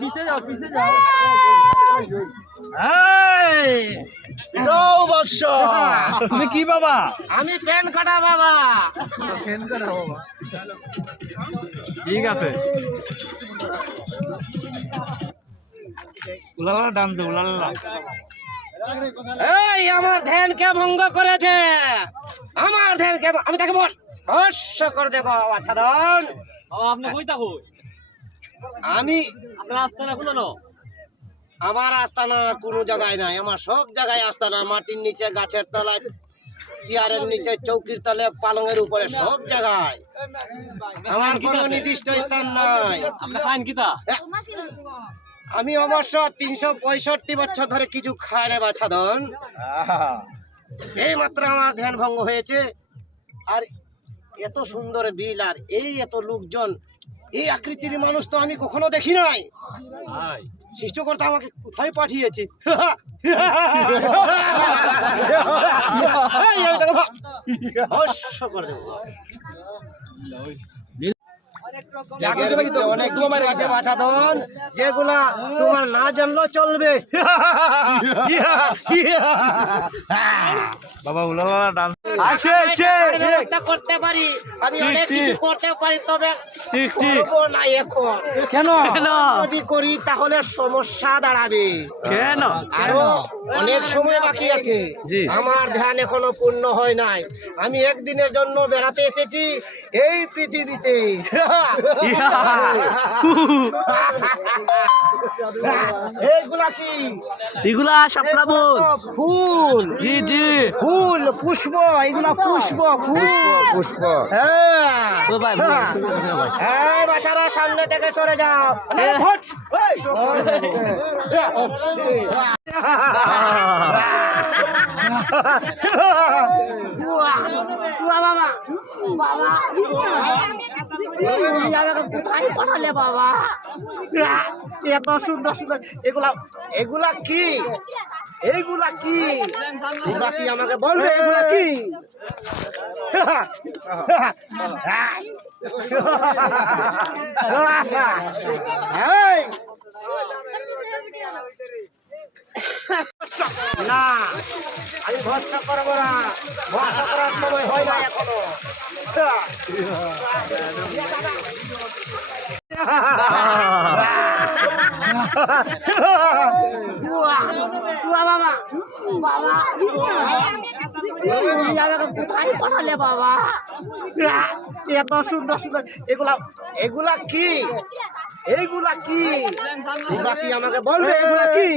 পিছে যাও পিছে যাও। যাও তুমি কি বাবা? আমি পেন কাটা বাবা। ঠিক আছে। উলালা ডান্স দে উলালা এই আমার ধ্যানকে ভঙ্গ করেছে। আমার ধ্যানকে আমি তাকে বল ভস্য করে দেবো আচ্ছাদন বাবা আপনি কই থাকো আমি আপনার আস্তানা খুলো আমার আস্তানা কোনো জায়গায় নাই। আমার সব জায়গায় আস্তানা। মাটির নিচে গাছের তলায় চেয়ারের নিচে চৌকির তলে পালঙের উপরে সব জায়গায়। আমার কোনো নির্দিষ্ট স্থান নাই। আমি অবশ্য তিনশো পঁয়ষট্টি বছর ধরে কিছু খাই রে বাছাদন এই মাত্র আমার ধ্যান ভঙ্গ হয়েছে। আর এত সুন্দর বিল আর এই এত লোকজন এই আকৃতির মানুষ তো আমি কখনো দেখি নাই। সৃষ্টিকর্তা আমাকে কোথায় পাঠিয়েছে? যেগুলা তোমার না জানলেও চলবে। বাবা উলালা ডান্স আসে আসে ব্যবস্থা করতে পারি। আমি অনেক কিছু করতে পারি তবে ঠিক ঠিক। না এখন। কেন? যদি করি তাহলে সমস্যা দাঁড়াবে। কেন? আরও অনেক সময় বাকি আছে। আমার ধ্যান এখনও পূর্ণ হয় নাই। আমি একদিনের জন্য বেড়াতে এসেছি এই পৃথিবীতে। এইগুলা কি? এগুলা বল ফুল। জি জি। ফুল। পুষ্প এইগুলা পুষ্প ফুল। পুষ্প। হ্যাঁ। ও বাচ্চারা সামনে থেকে সরে যাও। ভট! পাঠালে বাবা এত সুন্দর সুন্দর এগুলা এগুলা কি এইগুলা কি এগুলা কি আমাকে বলবে এগুলা কি এই! না, আমি ভরসা করব না। ভরসা করার সময় হয় না এখনও। বাবা কোথায় পাঠালে সুন্দর সুন্দর এগুলা এগুলা কি? এইগুলা কি এগুলা কি আমাকে বলবে এগুলা কি